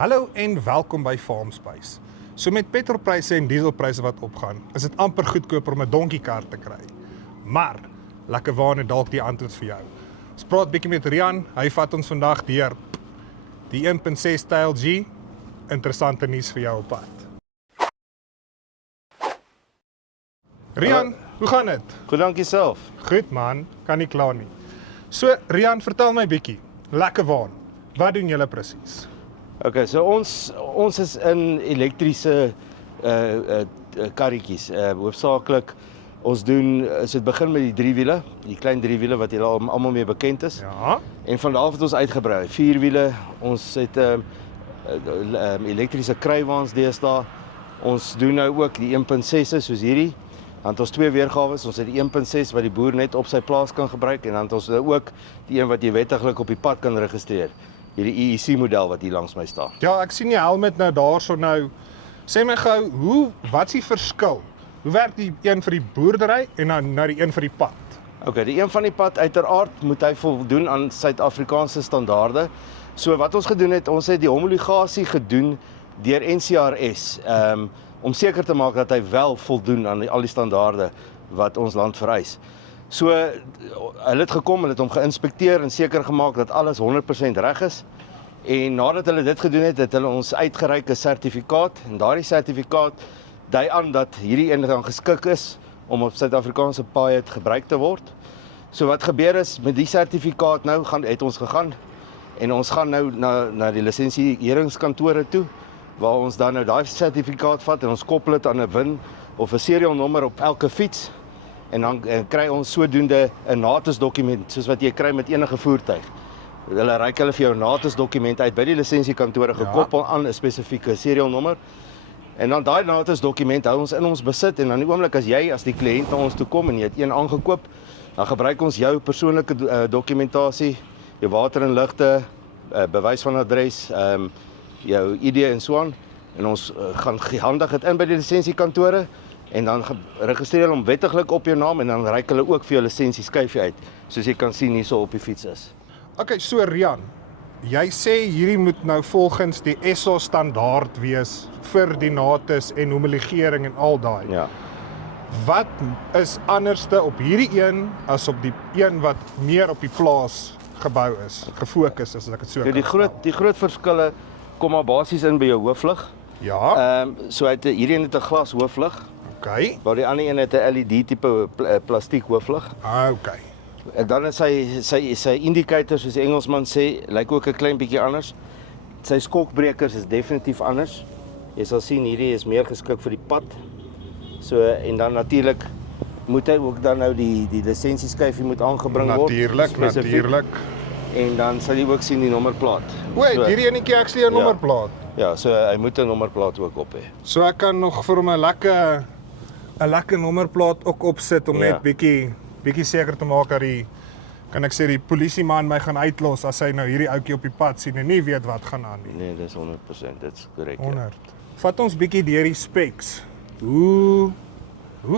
Hallo en welkom by Farmspace. So met petrolpryse en dieselpryse wat opgaan, is dit amper goedkoper om 'n donkiekar te kry. Maar lekker waar het dalk die antwoord vir jou. Ons praat bietjie met Rian, hy vat ons vandag deur die 1.6 Style G. Interessante nuus vir jou op pad. Rian, hoe gaan dit? Goed, dankie self. Goed man, kan nie kla nie. So Rian, vertel my bietjie, lekker waar, wat doen julle presies? Okay, so ons is in elektriese karretjies. Hoofsaaklik ons doen dit begin met die 3 wiele, die klein 3 wiele wat julle almal mee bekend is. Ja. En van daar af het ons uitgebrei. 4 wiele, ons het elektriese kruiwaans deesdae. Ons doen nou ook die 1.6's soos hierdie. Dan het ons 2 weergawe, ons het die 1.6 wat die boer net op sy plaas kan gebruik en dan het ons ook die een wat jy wettiglik op die pad kan registreer. Hierdie EEC model wat hier langs my staan. Ja, ek sien die helmet nou daarso nou. Sê my gou, wat's die verskil? Hoe werk die een vir die boerdery en dan nou die een vir die pad? Okay, die een van die pad uiteraard moet hy voldoen aan Suid-Afrikaanse standaarde. So wat ons gedoen het, ons het die homologasie gedoen deur NCRS, om seker te maak dat hy wel voldoen aan al die standaarde wat ons land vereis. So, hulle het gekom, hulle het hom geïnspekteer en seker gemaak dat alles 100% reg is. En nadat hulle dit gedoen het, het hulle ons uitgereik 'n sertifikaat. En daardie sertifikaat dui aan dat hierdie een dan geskik is om op Suid-Afrikaanse paaie gebruik te word. So wat gebeur is, met die sertifikaat nou het ons gegaan en ons gaan nou na die lisensieringskantore toe, waar ons dan nou daai sertifikaat vat en ons koppel dit aan 'n WIN of 'n serialnommer op elke fiets. En dan kry ons sodoende 'n NATIS dokument, soos wat jy kry met enige voertuig. Hulle reik hulle vir jou NATIS dokument uit by die lisensiekantore gekoppel aan 'n spesifieke serialnommer. En dan daai NATIS dokument hou ons in ons besit en dan die oomblik as jy as die kliënt na ons toe kom en jy het een aangekoop, dan gebruik ons jou persoonlike dokumentasie, jou water en ligte, bewys van adres, jou ID en so aan. En ons gaan handig dit in by die lisensiekantore. En dan registreer hulle hom wettiglik op jou naam en dan reik hulle ook vir jou lisensieskyfie uit, soos jy kan sien hierso op die fiets is. Okay, so Rian, jy sê hierdie moet nou volgens die ISO standaard wees vir die NATIS en homologering en al daai. Ja. Wat is anderste op hierdie een as op die een wat meer op die plaas gebou is, gefokus is as ek dit so kan stel? Die groot verskille kom maar basies in by jou hooflig. Ja. So hierdie een het 'n glas hooflig. Okay. Waar die ander een het 'n LED tipe plastiek hooflig. Okay. En dan is sy indicator, soos die Engelsman sê, lyk ook 'n klein bietjie anders. Sy skokbrekers is definitief anders. Jy sal sien hierdie is meer geskik vir die pad. So en dan natuurlik moet hy ook dan nou die lisensieskyfie moet aangebring word. Natuurlik. En dan sal jy ook sien die nommerplaat. Wait, hierdie enetjie actually 'n nommerplaat. Ja, so hy moet 'n nommerplaat ook op hê. So ek kan nog vir hom 'n lekker nommerplaat ook opsit om net bietjie seker te maak dat die polisieman my gaan uitlos as hy nou hierdie ouetjie op die pad sien en nie weet wat gaan aan nie. Nee, dis 100%, dit's korrek. 100. Vat ons bietjie deur die specs. Hoe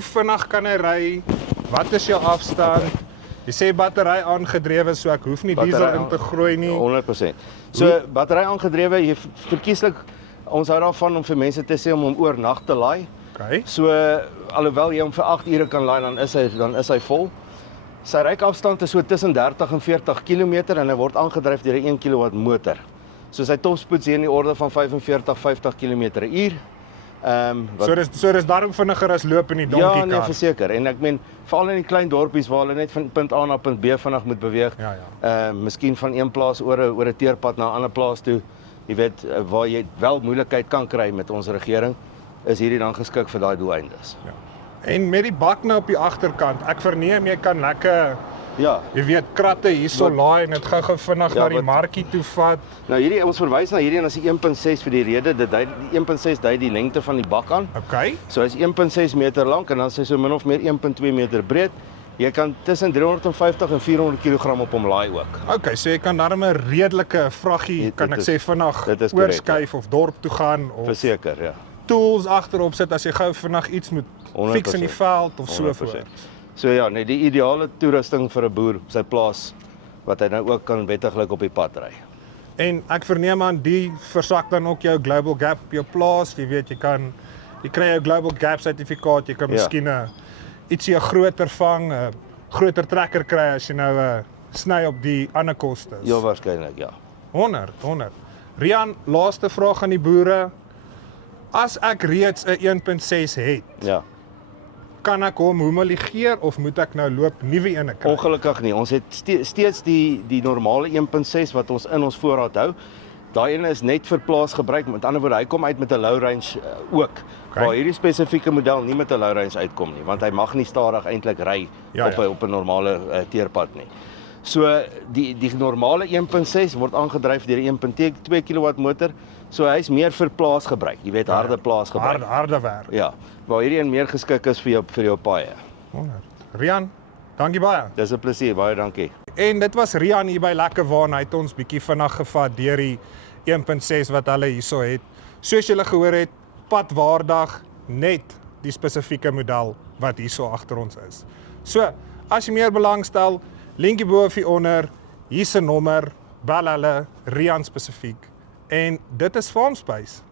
vinnig kan hy ry? Wat is jou afstand? Jy sê battery aangedrewe, so ek hoef nie diesel in te gooi nie. 100%. So battery aangedrewe, jy verkieslik ons hou daarvan om vir mense te sê om hom oornag te laai. Okay. So alhoewel jy hom vir 8 ure kan laai, dan is hy vol. Sy ryafstand is so tussen 30 en 40 km en hy word aangedryf deur 'n 1 kW motor. So sy topspoed hier in die orde van 45-50 km/h. So dis daarom vinniger as loop in die donkiekar. Ja, nee, verseker. En ek meen veral in die klein dorpies waar hulle net van punt A na punt B vinnig moet beweeg. Ja. Miskien van een plaas oor 'n teerpad na 'n ander plaas toe. Jy weet waar jy wel moeilikheid kan kry met ons regering, is hierdie dan geskik vir daai doeleindes. Ja. En met die bak nou op die agterkant, ek verneem jy kan lekker jy weet kratte hierso laai en dit gou vinnig na die markie toe vat. Nou ons verwys na hierdie as die 1.6 vir die rede dat die 1.6 dui die lengte van die bak aan. Okay. So hy's 1.6 meter lank en dan is hy so min of meer 1.2 meter breed. Jy kan tussen 350 en 400 kg op hom laai ook. Okay, so jy kan daarmee 'n redelike vraggie, kan ek sê vinnig oorskuif of dorp toe gaan of verseker, ja. Tools agterop sit as jy gou vinnig iets moet fix in die veld of so voort. So ja, nee, die ideale toerusting vir 'n boer op sy plaas wat hy nou ook kan wettiglik op die pad ry. En ek verneem aan die versak dan ook jou Global Gap op jou plaas. Jy weet, jy kry jou Global Gap sertifikaat, jy kan miskien ietsie groter vang, 'n groter trekker kry as jy nou sny op die ander kostes. Ja, waarskynlik, ja. 100. Rian, laaste vraag aan die boere. As ek reeds 'n 1.6 het, Ja. kan ek hom homologeer of moet ek nou loop nuwe ene kry? Ongelukkig nie. Ons het steeds die normale 1.6 wat ons in ons voorraad hou. Daai ene is net vir plaasgebruik. Met ander woorde, hy kom uit met 'n low range ook. Okay. Waar hierdie spesifieke model nie met 'n low range uitkom nie, want hy mag nie stadig eintlik ry Ja, op 'n normale teerpad nie. So die normale 1.6 word aangedryf deur 'n 1.2 kW motor. So hy's meer vir plaasgebruik. Jy weet, harde plaasgebruik. Harde werk. Ja, waar hierdie een meer geskik is vir jou paaie. 100. Rian, dankie baie. Dis 'n plesier, baie dankie. En dit was Rian hier by Lekker Waar. Hy het ons bietjie vinnig gevat deur die 1.6 wat hulle hierso het. Soos julle gehoor het, padwaardig, net die spesifieke model wat hierso agter ons is. So, as jy meer belangstel, linkie bo of hieronder, hier's 'n nommer, bel hulle, Rian spesifiek. En dit is Farm Space.